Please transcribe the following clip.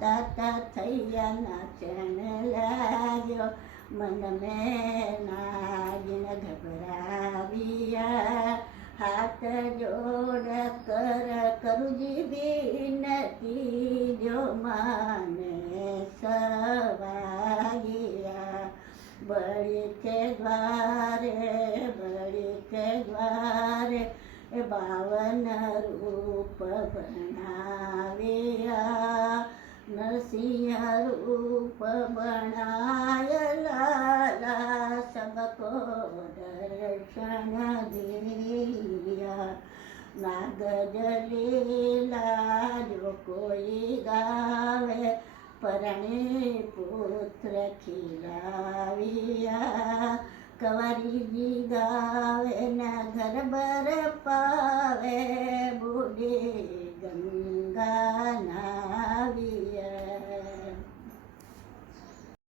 ताता थैया नाचन लाग्यो मन में नागिन घबराविया हाथ जोड़ कर करुजी विनती जो माने सवागिया बड़ी के द्वारे बावन रूप बनाविया नरसिंह रूप बनाय लाला सबको दर्शन दिया नागज लीला जो कोई गावे परणे पुत्र खिलाविया कंवरी जी गावे न घर बर पावे बूढ़ी गंगा